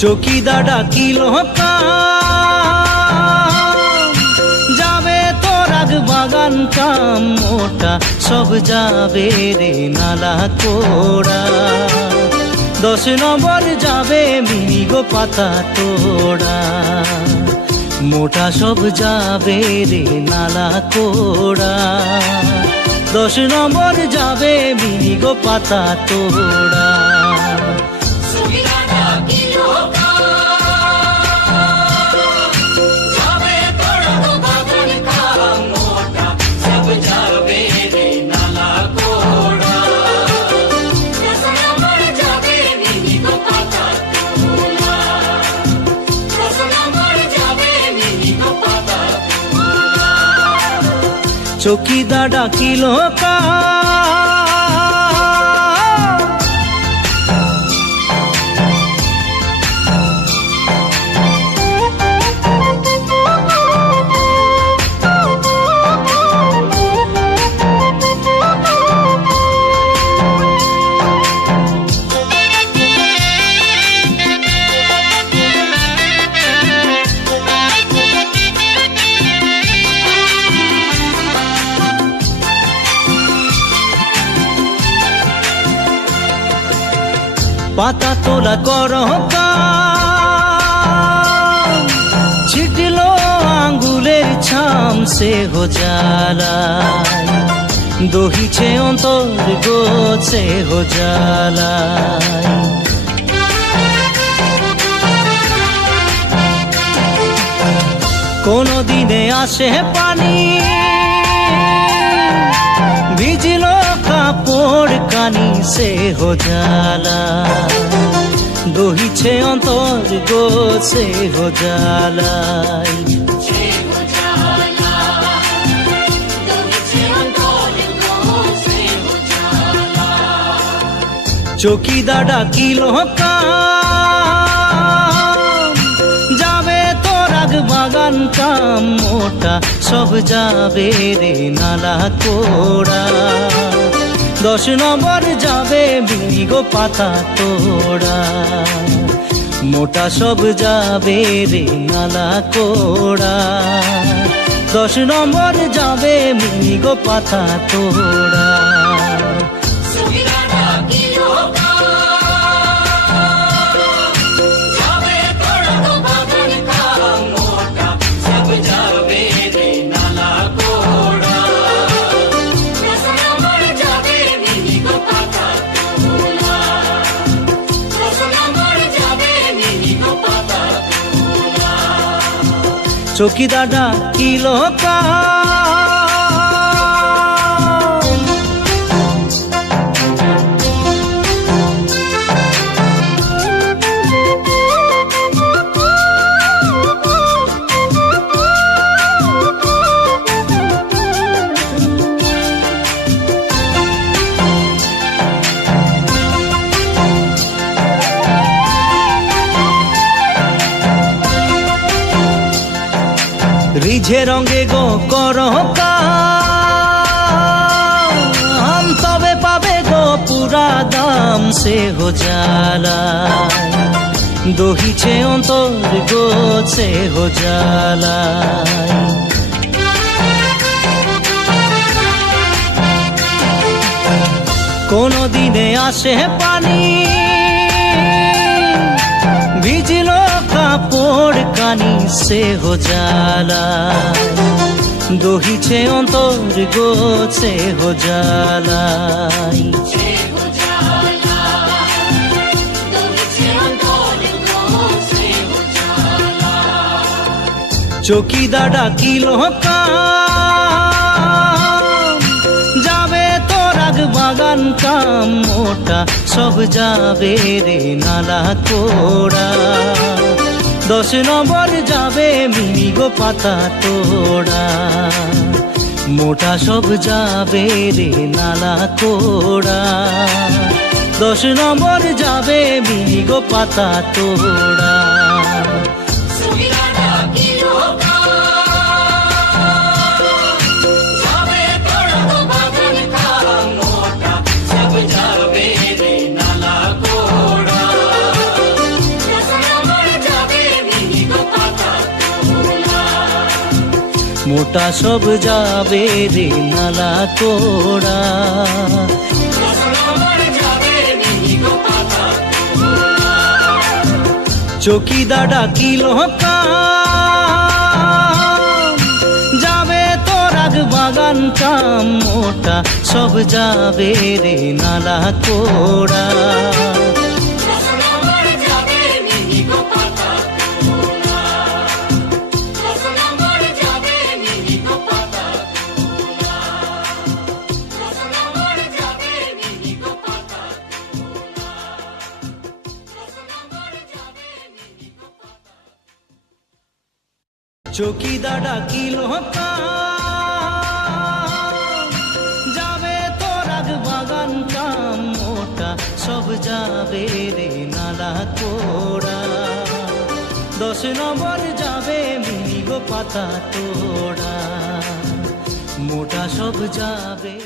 চকিদার ডাকিল যাবে তোর আগ বাগান কাম মোটা সব যাবে রে নালা কোড়া 10 নম্বর যাবে মিনি গো পাতা তোড়া মোটা সব যাবে রে নালা কোড়া 10 নম্বর যাবে মিনি গো পাতা তোড়া চকিদার ডাকিল পাতা তোলা কর ছিটল আঙ্গুলের ছাম সে হো জ্বালায় দহিছে অন্তর গো সে হো জ্বালায় কোনো দিনে আসে পানি ভিজল কাপড় কানি সে হো জ্বালা দহিছে অন্তর গো সে হো জ্বালাই চকিদার ডাকিল যাবে তোর আগ বাগান কাম মোটা সব যাবে রে নালা কোড়া 10 নম্বর যাবে মিনি গো পাতা তোড়া মোটা সব যাবে রে নালা কোড়া 10 নম্বর যাবে মিনি গো পাতা তোড়া চকিদার ডাকিল রিঝে রঙে গো কর কাম তবে পাবে গো পুরা দাম সে হো জ্বালায় দহিছে অন্তর গো সে হো জ্বালায় কোনো দিনে আসে পানি ভিজল কাপড় কানি সে হো জ্বালায় দহিছে অন্তর গো সে হো জ্বালায় চকিদার ডাকিল যাবে তোর আগ বাগান কাম মোটা সব যাবে রে নালা কোড়া 10 নম্বর যাবে মিনি গো পাতা তোড়া মোটা সব যাবে রে নালা কোড়া 10 নম্বর যাবে মিনি গো পাতা তোড়া মোটা সব যাবে রে নালা কোড়া। চকিদা ডাকিল যাবে তোর আগ বাগান কাম, মোটা সব যাবে রে নালা কোড়া। চকিদা ডাকিল যাবে তোর আগ বাগান কাম, মোটা সব যাবে রে নালা কোড়া। 10 নম্বর যাবে মিনি গো পাতা তোড়া, মোটা সব যাবে।